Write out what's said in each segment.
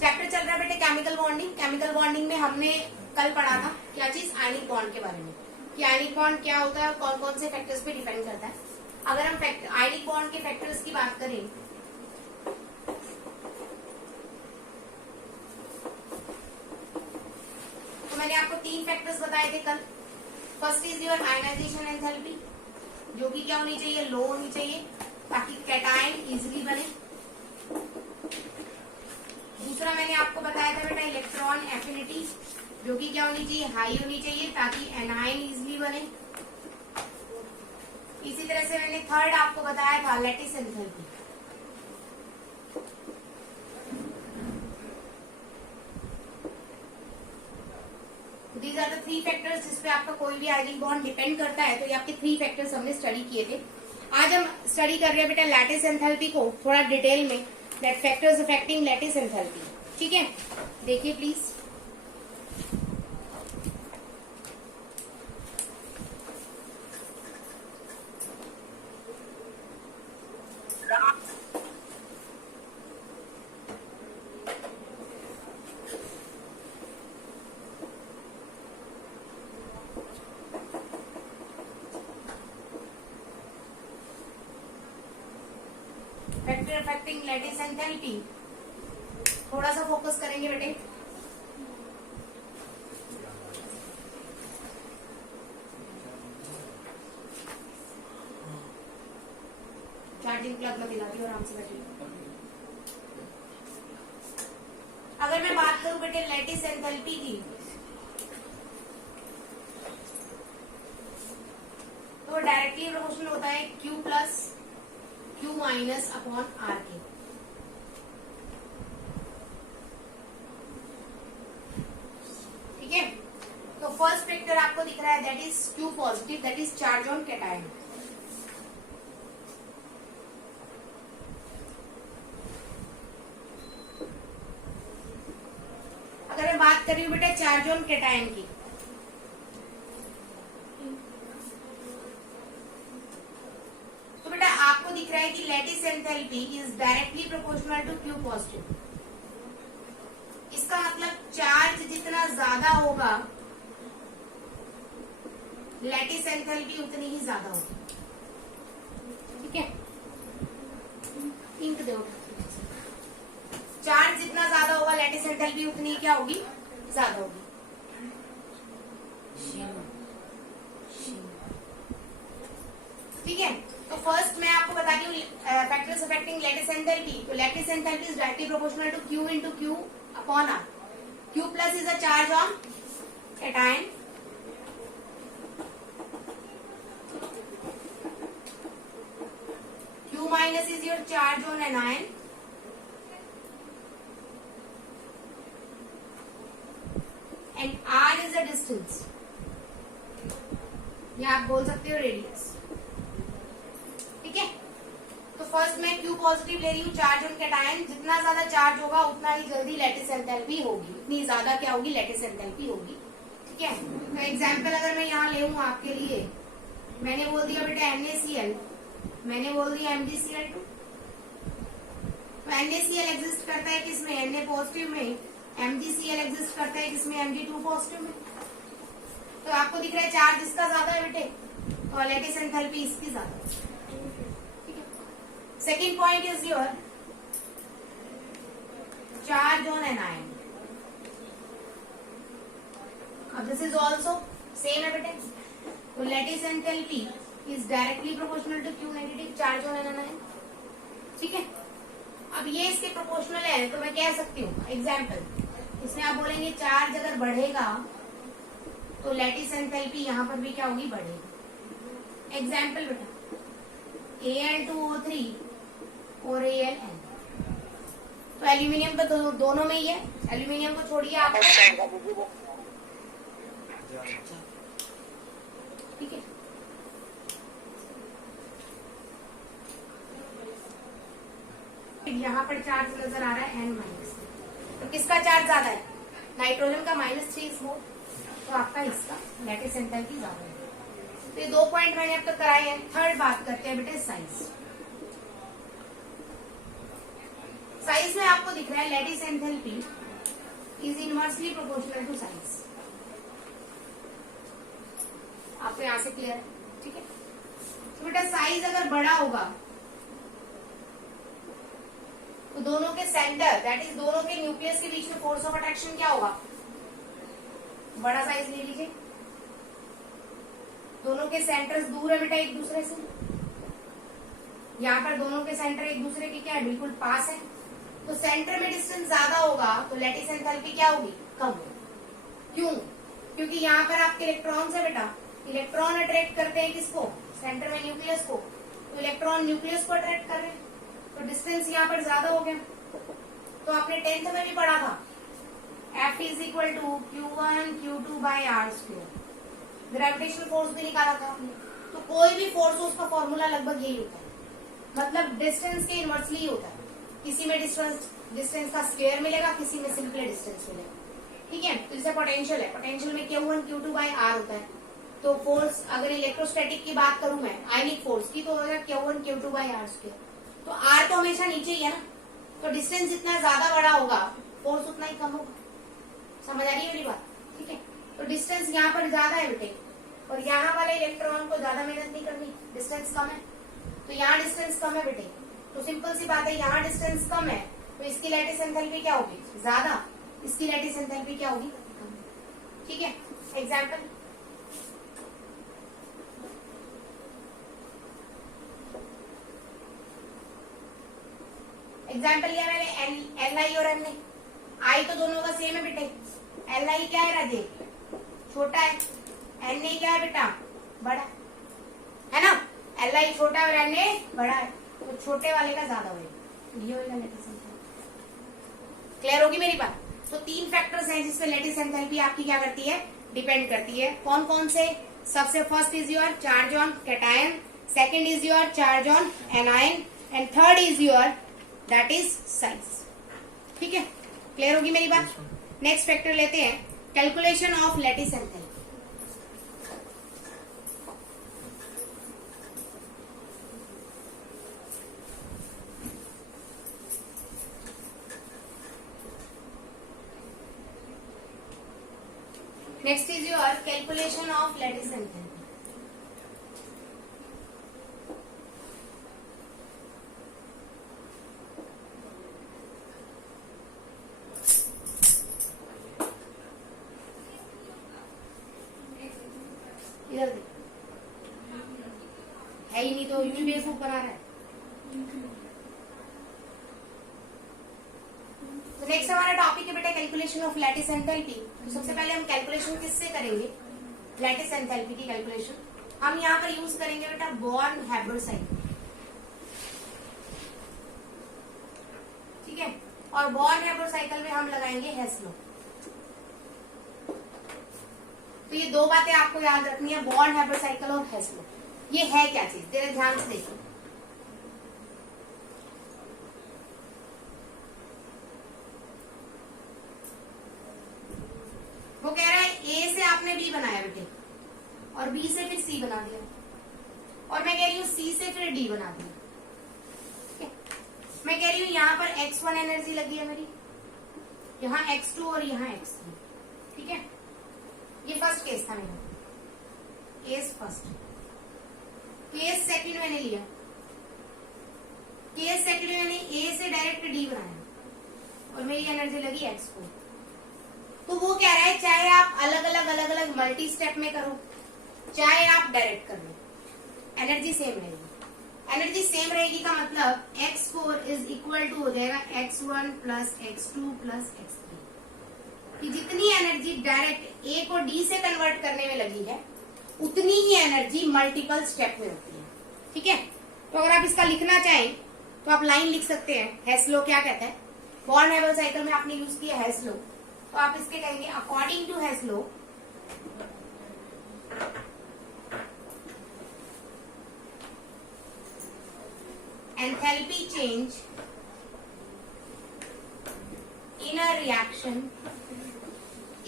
Chapter चल रहा है बेटे केमिकल बॉन्डिंग। केमिकल बॉन्डिंग में हमने कल पढ़ा था क्या चीज, आयनिक बॉन्ड के बारे में, कि आयनिक बॉन्ड क्या होता है और कौन कौन से फैक्टर्स पे डिपेंड करता है। अगर हम आयनिक बॉन्ड के फैक्टर्स की बात करें तो मैंने आपको 3 फैक्टर्स बताए थे कल। First is your ionization enthalpy, जो कि क्या होनी चाहिए, लो होनी चाहिए ताकि कैटायन इजिली बने। दूसरा मैंने आपको बताया था बेटा इलेक्ट्रॉन एफिनिटी, जो कि क्या होनी चाहिए, हाई होनी चाहिए ताकि एनायन इजिली बने। इसी तरह से मैंने थर्ड आपको बताया था lattice enthalpy. These are the 3 factors जिसपे आपका कोई भी आयनिक बॉन्ड डिपेंड करता है। तो ये आपके 3 फैक्टर्स हमने स्टडी किए थे। आज हम स्टडी कर रहे हैं बेटा लैटिस एंथैल्पी को थोड़ा डिटेल में, that factors affecting lattice enthalpy. ठीक है, देखिए please. Factor affecting lattice enthalpy, थोड़ा सा फोकस करेंगे बेटे। चार्जिंग प्लग में दिलाती हूँ, आराम से बैठिए। अगर मैं बात करूं बेटे लैटिस एंथैल्पी की, तो डायरेक्टली प्रोपोर्शनल होता है Q plus Q minus upon R के। ठीक है, तो फर्स्ट फैक्टर आपको दिख रहा है that is Q positive, that is charge on cation. अगर मैं बात कर रही हूँ बेटा चार्ज ऑन कैटायन की, तो बेटा आपको दिख रहा है कि lattice enthalpy is directly proportional to Q positive. इसका मतलब चार्ज जितना ज्यादा होगा लैटिस एंथैल्पी उतनी ही ज्यादा होगी। ठीक है, इंक दो। चार्ज जितना ज्यादा होगा लैटिस एंथैल्पी उतनी क्या होगी, ज्यादा होगी। ठीक है, तो फर्स्ट मैं आपको बताती हूँ फैक्टर्स अफेक्टिंग लैटिस एंथैल्पी। तो lattice enthalpy is directly proportional to Q into Q upon R। Q plus is a charge on cation, Q minus is your charge on anion, and R is the distance, या आप बोल सकते हो radius. ठीक है, तो first मैं Q positive ले रही हूँ, चार्ज ऑन कैटायन। जितना ज्यादा चार्ज होगा उतना ही जल्दी लैटिस एंथैल्पी होगी, इतनी ज्यादा क्या होगी, लैटिस एंथैल्पी होगी। ठीक है, तो एग्जांपल अगर मैं यहाँ ले हूँ आपके लिए, मैंने बोल दिया बेटा NaCl, मैंने बोल दिया MgCl2। तो NaCl एग्जिस्ट करता है किसमें, Na पॉजिटिव में। MgCl एग्जिस्ट करता है किसमें, Mg2 पॉजिटिव में। तो आपको दिख रहा है चार्ज इसका ज्यादा है बेटे, और लैटिस एंथैल्पी इसकी ज्यादा है। Second point is your charge on anion. अब this is also same है बेटे। तो lattice enthalpy is directly proportional to Q negative charge on an anion। ठीक है, अब ये इसके प्रोपोर्शनल है तो मैं कह सकती हूँ एग्जाम्पल, इसमें आप बोलेंगे चार्ज अगर बढ़ेगा तो लैटिस एंथैल्पी यहाँ पर भी क्या होगी, बढ़ेगी। एग्जाम्पल बेटा Al2O3 और Aln, तो एल्यूमिनियम का तो दोनों में ही है, एल्यूमिनियम को छोड़िए आप। ठीक है, यहाँ पर चार्ज नजर आ रहा है N माइनस, तो किसका चार्ज ज्यादा है, नाइट्रोजन का -3 मोल, तो आपका इसका लैटिस एंथैल्पी ज्यादा है। तो ये 2 पॉइंट मैंने अब तक कराए हैं। थर्ड बात करते हैं बेटे साइज। साइज में आपको दिख रहा है lattice enthalpy is inversely proportional to size. आपको यहां से क्लियर है? ठीक है। तो बेटा साइज अगर बड़ा होगा तो दोनों के सेंटर दैट इज दोनों के न्यूक्लियस के बीच में फोर्स ऑफ अट्रैक्शन क्या होगा? बड़ा साइज ले लीजिए। दोनों के सेंटर्स दूर है बेटा एक दूसरे से। यहाँ पर दोनों के सेंटर एक दूसरे के क्या है? बिल्कुल पास है। तो सेंटर में डिस्टेंस ज्यादा होगा तो लैटिस एंथैल्पी क्या होगी? कम होगी। क्यों? क्योंकि यहाँ पर आपके इलेक्ट्रॉन है बेटा, इलेक्ट्रॉन अट्रैक्ट करते हैं किसको? सेंटर में न्यूक्लियस को। तो इलेक्ट्रॉन न्यूक्लियस को अट्रैक्ट कर रहे हैं तो डिस्टेंस यहाँ पर ज्यादा हो गया। तो आपने 10th में भी पढ़ा था F is equal to Q1 Q2 by R square. Gravitational force भी निकाला था आपने। तो कोई भी फोर्स हो उसका फॉर्मूला लगभग यही होता है, मतलब डिस्टेंस के इनवर्सली ही होता है। किसी में डिस्टेंस का स्क्वायर मिलेगा, किसी में सिंपल डिस्टेंस मिलेगा। ठीक है। तो जैसे पोटेंशियल है, पोटेंशियल में Q1 Q2 बाई आर होता है। तो फोर्स अगर इलेक्ट्रोस्टैटिक की बात करूं मैं आयनिक फोर्स की तो होगा Q1 Q2 by R square. तो आर तो हमेशा नीचे ही है ना, तो डिस्टेंस जितना ज्यादा बड़ा होगा फोर्स उतना ही कम होगा। समझ आ रही है मेरी बात? ठीक है। तो डिस्टेंस यहाँ पर ज्यादा है बेटे और यहाँ वाले इलेक्ट्रॉन को ज्यादा मेहनत नहीं करनी, डिस्टेंस कम है। तो यहाँ डिस्टेंस कम है बेटे, तो सिंपल सी बात है यहाँ डिस्टेंस कम है तो इसकी लैटिस एंथैल्पी क्या होगी? ज्यादा। इसकी लैटिस एंथैल्पी क्या होगी? कम। ठीक है। एग्जाम्पल लिया मैंने Li और Na। आई तो दोनों का सेम है बेटे। Li क्या है राजे? छोटा है। Na क्या है बेटा? बड़ा है ना। Li छोटा है और Na बड़ा है तो छोटे वाले का ज्यादा होगा, ये होगा लैटिस एंथैल्पी। क्लियर होगी मेरी बात? तो 3 फैक्टर्स हैं जिसमें लैटिस एंथैल्पी आपकी क्या करती है? डिपेंड करती है। कौन कौन से? सबसे first is your charge on cation, second is your charge on anion and third is your that is size. ठीक है। क्लियर होगी मेरी बात? नेक्स्ट फैक्टर लेते हैं calculation of lattice enthalpy. Next is your calculation of lattice enthalpy. इधर है ही नहीं तो यूं बेवकूफ बना रहा है। तो नेक्स्ट हमारा टॉपिक है बेटा कैलकुलेशन ऑफ लैटिस एंथैल्पी। तो सबसे पहले हम कैलकुलेशन किससे करेंगे? लैटिस एंथैल्पी की कैलकुलेशन हम यहाँ पर यूज करेंगे बेटा बॉर्न-हैबर साइकिल। ठीक है। और बॉर्न-हैबर साइकिल में हम लगाएंगे हेस लॉ। तो ये 2 बातें आपको याद रखनी है, बॉर्न-हैबर साइकिल और हेस लॉ। ये है क्या चीज? तेरे ध्यान से देखो। वो कह रहा है ए से आपने बी बनाया बेटे और बी से फिर सी बना दिया और मैं कह रही हूँ सी से फिर डी बना दिया। ठीक है। मैं कह रही हूँ यहाँ पर x1 एनर्जी लगी है मेरी, यहाँ x2 और यहाँ x3। ठीक है। ये फर्स्ट केस था मेरा, केस फर्स्ट। केस सेकंड मैंने लिया, केस सेकंड मैंने ए से डायरेक्ट डी बनाया और मेरी एनर्जी लगी x4। तो वो कह रहा है चाहे आप अलग अलग मल्टी स्टेप में करो चाहे आप डायरेक्ट कर लो, एनर्जी सेम रहेगी। एनर्जी सेम रहेगी का मतलब x4 इज इक्वल टू हो जाएगा x1 plus x2 plus x3। कि जितनी एनर्जी डायरेक्ट ए को डी से कन्वर्ट करने में लगी है उतनी ही एनर्जी मल्टीपल स्टेप में होती है। ठीक है। तो अगर आप इसका लिखना चाहें तो आप लाइन लिख सकते हैं। हेस लॉ क्या कहता है? बॉर्न-हैबर साइकिल में आपने यूज किया हेस लॉ, तो आप इसके कहेंगे according to Hess law enthalpy change in a reaction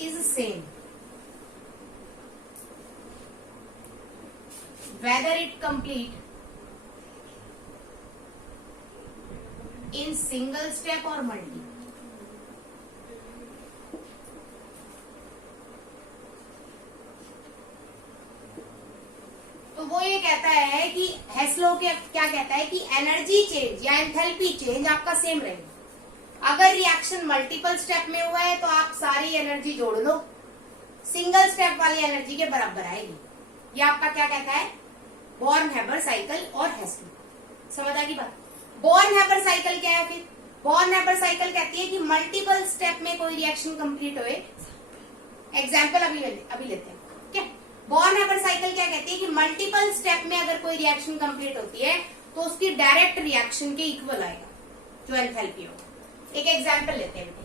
is same whether it complete in single step और मल्टी। तो वो ये कहता है कि हेस्लो क्या कहता है कि एनर्जी चेंज या एंथैल्पी चेंज आपका सेम रहेगा। अगर रिएक्शन मल्टीपल स्टेप में हुआ है तो आप सारी एनर्जी जोड़ लो, सिंगल स्टेप वाली एनर्जी के बराबर आएगी। ये आपका क्या कहता है, बॉर्न-हैबर साइकिल और हेस्लो। समझ आ गई बात। बॉर्न-हैबर साइकिल क्या है फिर? बॉर्न-हैबर साइकिल कहती है कि मल्टीपल स्टेप में कोई रिएक्शन कंप्लीट हुए। एग्जाम्पल अभी लेते हैं, क्या बॉर्न-हैबर साइकिल क्या कहती है कि मल्टीपल स्टेप में अगर कोई रिएक्शन कंप्लीट होती है तो उसकी डायरेक्ट रिएक्शन के इक्वल आएगा जो एंथैल्पी होगा। एक एग्जाम्पल लेते हैं बेटे।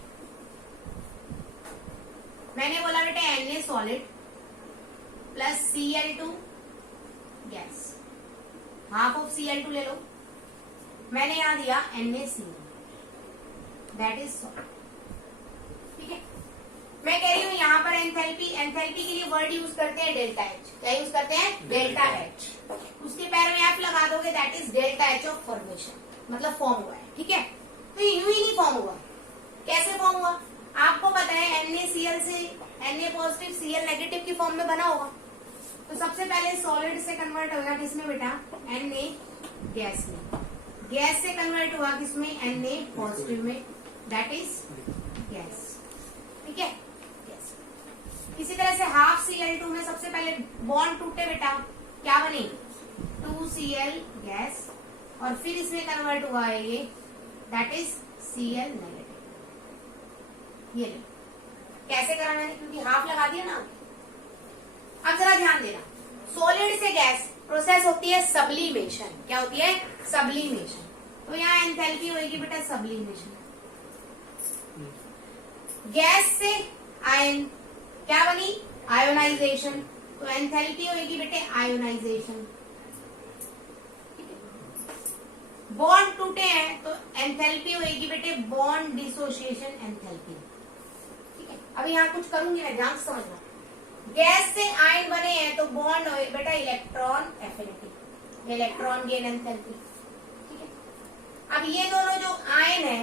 मैंने बोला बेटे Na solid plus Cl2 gas, half of Cl2 ले लो। मैंने यहां दिया NaCl, दैट इज सॉलिड। ठीक है, मैं कह रही हूं यहां पर एंथैल्पी के लिए वर्ड यूज करते हैं डेल्टा एच। क्या यूज करते हैं? Delta H. उसके पैर में आप लगा दोगे, that is delta H of formation, मतलब फॉर्म हुआ है। ठीक है, तो यूं ही नहीं फॉर्म हुआ। कैसे फॉर्म हुआ? आपको पता है NaCl से Na पॉजिटिव Cl नेगेटिव की फॉर्म में बना होगा। तो सबसे पहले सॉलिड से कन्वर्ट होगा किसमें बेटा? Na गैस में। गैस से कन्वर्ट हुआ किसमें? Na पॉजिटिव में, दैट इज गैस। ठीक है, इसी तरह से हाफ Cl2 में सबसे पहले बॉन्ड टूटे बेटा, क्या बनी? 2Cl गैस, और फिर इसमें कन्वर्ट हुआ है ये, दैट इज Cl नेगेटिव। ये ले, कैसे करा मैंने? क्योंकि हाफ लगा दिया ना। अब जरा ध्यान देना, सॉलिड से गैस प्रोसेस होती है सब्लिमेशन। क्या होती है? सब्लिमेशन। तो यहाँ एंथैल्पी होगी बेटा सब्लिमेशन। गैस से आयन क्या बनी? आयोनाइजेशन। तो एंथैल्पी होगी बेटे आयोनाइजेशन। बॉन्ड टूटे हैं तो एंथैल्पी होगी बेटे बॉन्ड डिसोसिएशन एंथैल्पी। ठीक है, अभी यहाँ कुछ करूंगी मैं, ध्यान से समझना। गैस से आयन बने हैं तो बॉन्ड हो बेटा electron affinity, electron gain enthalpy. ठीक है, अब ये दोनों जो आयन है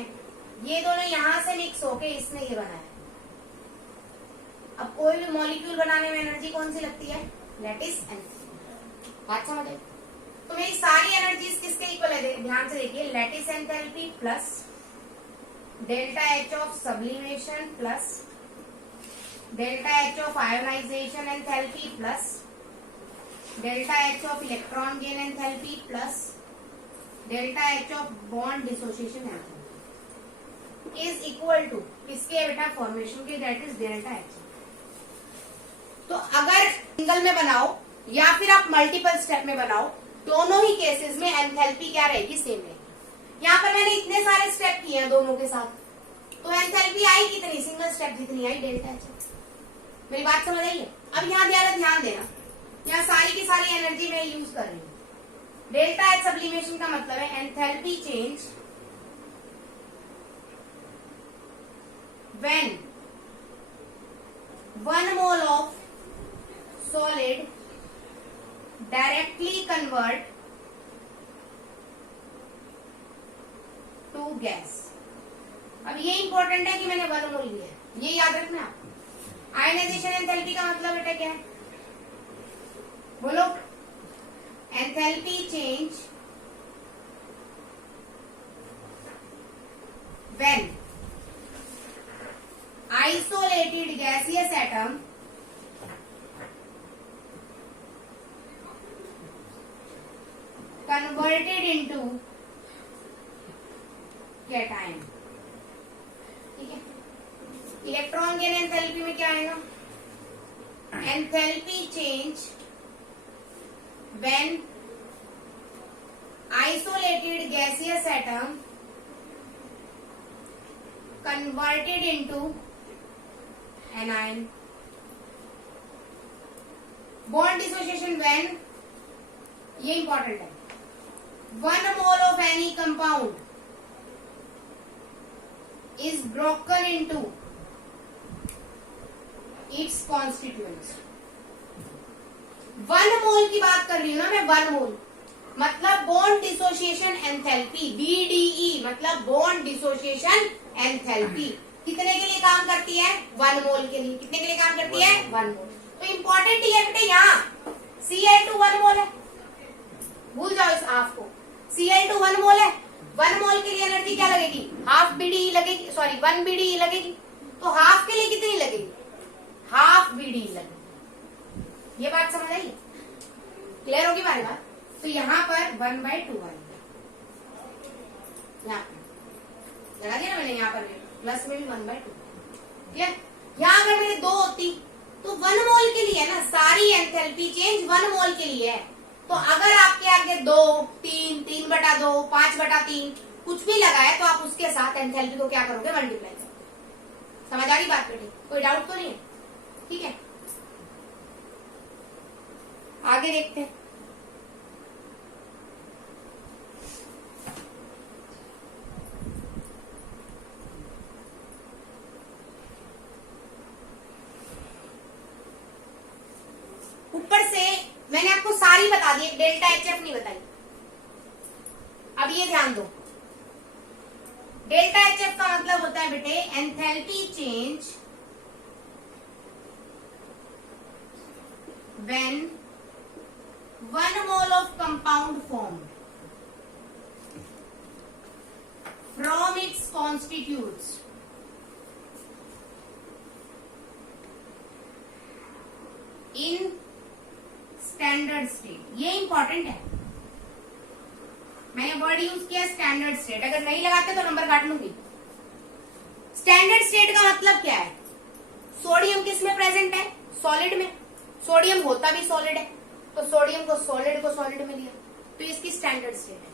ये दोनों यहां से मिक्स होके इसने ये बनाया। अब कोई भी मॉलिक्यूल बनाने में एनर्जी कौन सी लगती है? Lattice enthalpy. बात समझ आई? तो मेरी सारी एनर्जीज किसके इक्वल है? ध्यान से देखिए, lattice enthalpy plus delta H of sublimation plus delta H of ionization enthalpy plus delta H of electron gain enthalpy plus delta H of bond dissociation enthalpy is equal to किसके बेटा? Formation के, that is delta H. तो अगर single में बनाओ या फिर आप मल्टीपल स्टेप में बनाओ, दोनों ही केसेस में एंथैल्पी क्या रहेगी? सेम रहेगी। यहाँ पर मैंने इतने सारे स्टेप किए हैं दोनों के साथ, तो एंथैल्पी आई कितनी? सिंगल स्टेप जितनी आई डेल्टा एच। मेरी बात समझ आई है? अब यहाँ ध्यान देना, यहाँ सारी की सारी एनर्जी मैं यूज कर रही हूँ। डेल्टा एच सब्लिमेशन का मतलब है enthalpy change when 1 mole of solid directly convert to gas। अब ये इंपॉर्टेंट है कि मैंने 1 मोल लिया है, ये याद रखना आप। आयनाइजेशन एंथैल्पी का मतलब बेटा क्या है? बोलो। Enthalpy change when isolated gaseous atom converted into cation। ठीक है, इलेक्ट्रॉन गेन एंथैल्पी में क्या आएगा? Enthalpy change when isolated gaseous atom converted into anion। Bond dissociation when, ये इंपॉर्टेंट है, 1 mole of any compound is broken into its constituents। 1 mole की बात कर रही हूं ना मैं, 1 mole। मतलब बॉन्ड डिसोसिएशन एंथैल्पी, BDE मतलब बॉन्ड डिसोसिएशन एंथैल्पी कितने के लिए काम करती है? 1 मोल के लिए। कितने के लिए काम करती है? 1 मोल। तो इंपॉर्टेंट ये बेटे यहाँ Cl2 1 मोल है, भूल जाओ इस हाफ को। Cl2 1 मोल है, 1 मोल के लिए एनर्जी क्या लगेगी? हाफ BDE लगेगी, सॉरी 1 BDE लगेगी। तो हाफ के लिए कितनी लगेगी? हाफ BDE लगेगी। ये बात समझ आई? क्लियर होगी बारी बात? तो यहाँ पर 1/2 आएगा, यहाँ लगा दिया ना मैंने, यहाँ पर प्लस में भी 1/2। क्लियर? यहाँ अगर मेरे 2 होती तो 1 मोल के लिए ना, सारी एंथैल्पी चेंज 1 मोल के लिए है। तो अगर आपके आगे 2, 3, 3/2, 5/3 कुछ भी लगा है तो आप उसके साथ एंथैल्पी को क्या करोगे? मल्टीप्लाई करोगे। समझ आ रही बात बेटी? कोई डाउट तो नहीं है? ठीक है, आगे देखते हैं। ऊपर से मैंने आपको सारी बता दी, डेल्टा HF नहीं बताई। अब ये ध्यान दो, डेल्टा HF का मतलब होता है बेटे enthalpy change when 1 mole of compound form from its constitutes in standard state. ये इंपॉर्टेंट है, मैंने वर्ड यूज किया स्टैंडर्ड स्टेट। अगर नहीं लगाते तो नंबर काट लूंगी। स्टैंडर्ड स्टेट का मतलब क्या है? सोडियम किस में प्रेजेंट है? सॉलिड में। सोडियम होता भी सॉलिड है, तो सोडियम को सॉलिड में लिया, तो इसकी स्टैंडर्ड स्टेट है।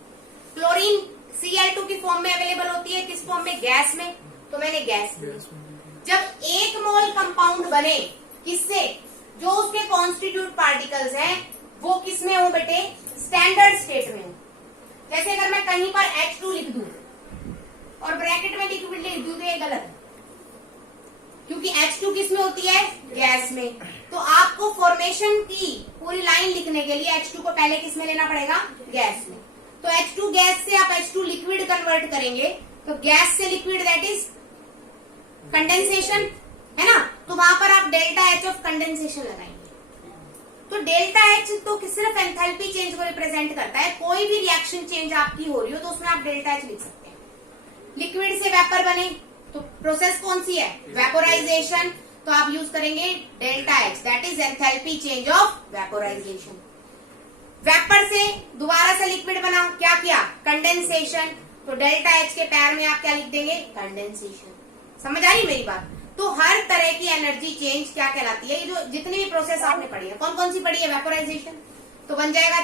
क्लोरीन Cl2 की फॉर्म में अवेलेबल होती है, किस फॉर्म में? गैस में, तो मैंने गैस में। जब 1 मोल कंपाउंड बने, किससे? जो उसके कॉन्स्टिट्यूट पार्टिकल्स हैं वो किस में हो बेटे? स्टैंडर्ड स्टेट में हो। जैसे अगर मैं कहीं पर H2 लिख दूं और ब्रैकेट में लिक्विड लिख दूं तो ये गलत है, क्योंकि H2 किस में होती है? गैस में। तो आपको फॉर्मेशन की पूरी लाइन लिखने के लिए H2 को पहले किस में लेना पड़ेगा? गैस में। तो H2 गैस से आप H2 लिक्विड कन्वर्ट करेंगे, तो गैस से लिक्विड दैट इज कंडेंसेशन, है ना? तो वहां पर आप डेल्टा H ऑफ कंडेंसेशन लगाएंगे। तो डेल्टा H तो सिर्फ एंथैल्पी चेंज को रिप्रेजेंट करता है। कोई भी रिएक्शन चेंज आपकी हो रही हो तो उसमें आप डेल्टा H लिख सकते हैं। लिक्विड से वेपर बने तो प्रोसेस कौन सी है? वेपोराइजेशन, तो आप यूज करेंगे delta H, that is enthalpy change of vaporisation. Vapour से दोबारा से लिक्विड बना, क्या किया? कंडेंसेशन, तो डेल्टा H के पैर में आप क्या लिख देंगे? कंडेंसेशन। समझ आ रही मेरी बात? तो हर तरह की एनर्जी चेंज क्या कहलाती है? ये जो जितनी भी प्रोसेस आपने पढ़ी है, कौन कौन सी पढ़ी है? वेपोराइजेशन, तो बन जाएगा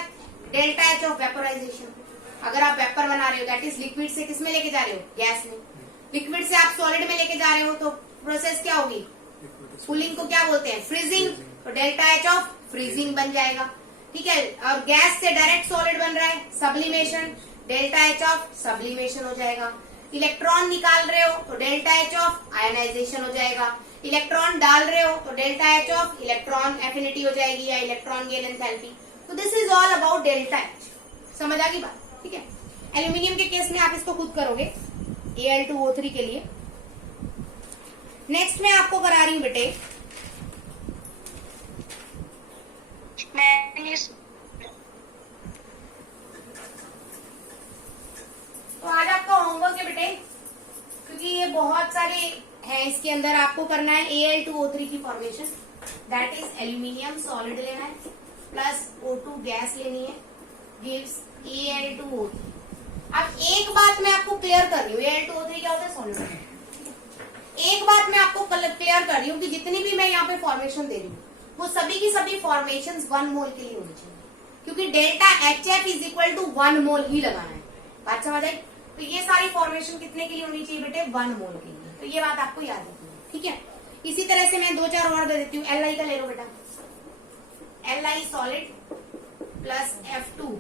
डेल्टा H ऑफ वेपोराइजेशन। अगर आप वेपर बना रहे हो दैट इज लिक्विड से किस में लेके जा रहे हो? गैस में। लिक्विड से आप सॉलिड में लेके जा रहे हो तो प्रोसेस क्या होगी? कूलिंग को क्या बोलते हैं? फ्रीजिंग, तो डेल्टा H ऑफ फ्रीजिंग बन जाएगा। ठीक है, और गैस से डायरेक्ट सॉलिड बन रहा है, sublimation, delta H of sublimation हो जाएगा। इलेक्ट्रॉन निकाल रहे हो तो डेल्टा H ऑफ आयनाइजेशन हो जाएगा। इलेक्ट्रॉन डाल रहे हो तो delta H of electron affinity हो जाएगी या इलेक्ट्रॉन गेन एंथैल्पी। तो this is all about delta H। समझ आ गई बात? ठीक है, एल्यूमिनियम के केस में आप इसको खुद करोगे Al2O3 के लिए। नेक्स्ट मैं आपको करा रही हूँ बेटे, तो आज आपका होमवर्क है बेटे, क्योंकि ये बहुत सारे हैं इसके अंदर, आपको करना है Al2O3 की formation, that is aluminium solid लेना है प्लस O2 गैस लेनी है, गिव्स Al2O3। अब एक बात मैं आपको क्लियर कर रही हूँ, Al2O3 क्या होता है? सॉलिड। एक बात मैं आपको क्लियर कर रही हूँ कि जितनी भी मैं यहाँ पे फॉर्मेशन दे रही हूँ वो सभी की सभी फॉर्मेशन 1 मोल के लिए होनी चाहिए, क्योंकि delta HF is equal to 1 mole ही लगाना है। बात समझ आई? तो ये सारी फॉर्मेशन कितने के लिए होनी चाहिए बेटे? 1 मोल के लिए। तो ये बात आपको याद रखनी है, ठीक है? इसी तरह से मैं 2-4 और दे देती हूँ। Li का ले लो बेटा, Li solid plus F2।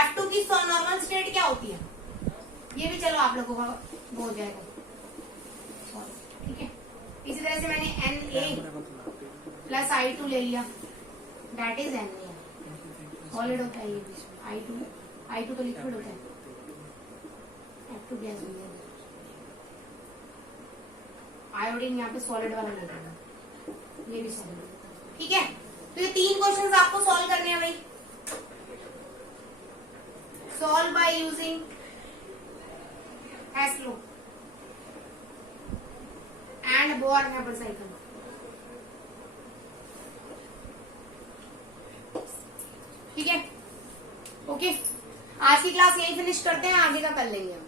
F2 की नॉर्मल स्टेट क्या होती है? ये भी चलो आप लोगों का हो जाएगा, ठीक है? इसी तरह से मैंने Na प्लस I2 ले लिया, दैट इज Na। सॉलिड होता है ये बीच में। I2 तो लिक्विड होता है, F2 गैस हो गया। आयोडीन यहाँ पे सॉलिड वाला लगेगा, ये भी सॉलिड। ठीक है, तो ये 3 क्वेश्चंस आपको सॉल्व करने हैं भाई। Solve by using Hess law and Born Haber cycle. ठीक है, ओके। आज की क्लास यही फिनिश करते हैं, आगे का कर लेंगे हम।